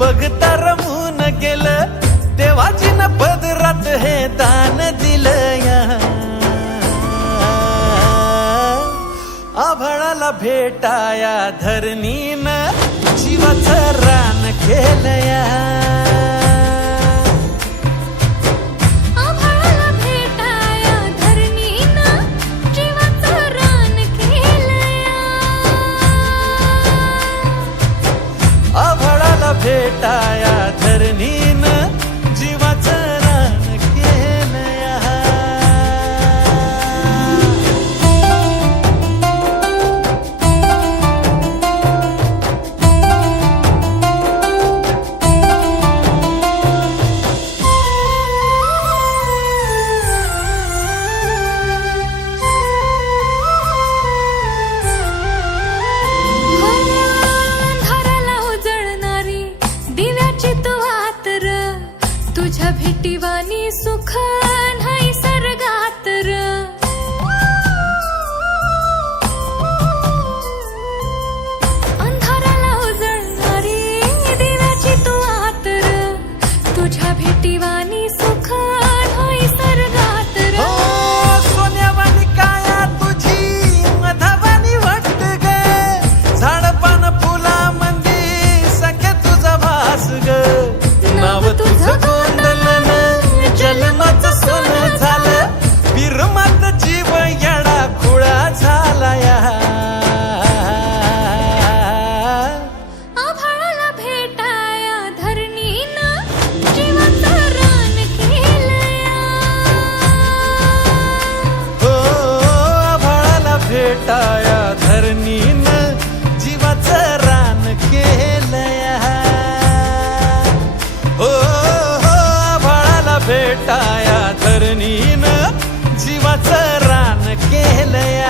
बघता रमून गेलं देवाजीनं पदरात हे दान दिलं या आभाळाला भेटाया धरणीनं जीवाचं रान केलं या आभाळाला भेटाया धरणीनं जीवाचं रान केलं या आभाळाला भेटाया धरणीनं जीवाचं रान केलं या अंधाराला उजळणारी दिव्याची तू आतर तुझ्या भेटीवानी सुख नाही सर्गात र अंधाराला उजळणारी दिव्याची तू आतर तुझ्या भेटीवानी सुख नाही सर्गात र हो सोन्यावानी काया तुझी मधावानी वाटत ग झाडपान फुला मंदी सख्या तुझा भास ग नाव तुझं गोंधलन जन्माचं सोनं झालं बिरमात जीव येडा खुळा झाला या आभाळाला भेटाया धरणीनं जीवाचं रान केलं या हो आभाळाला भेटाया धरणीनं जीवाचं रान केलं या हो आभाळाला भेटाया धरणीनं जीवाचं रान केलं या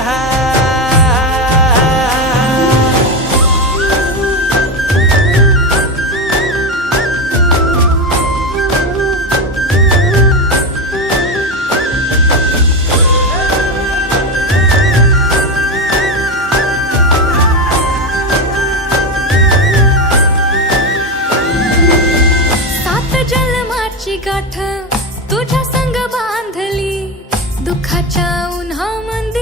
सात जन्माची गाठ तुझ्या संग बांधली दुःखाच्या उन्हामंदी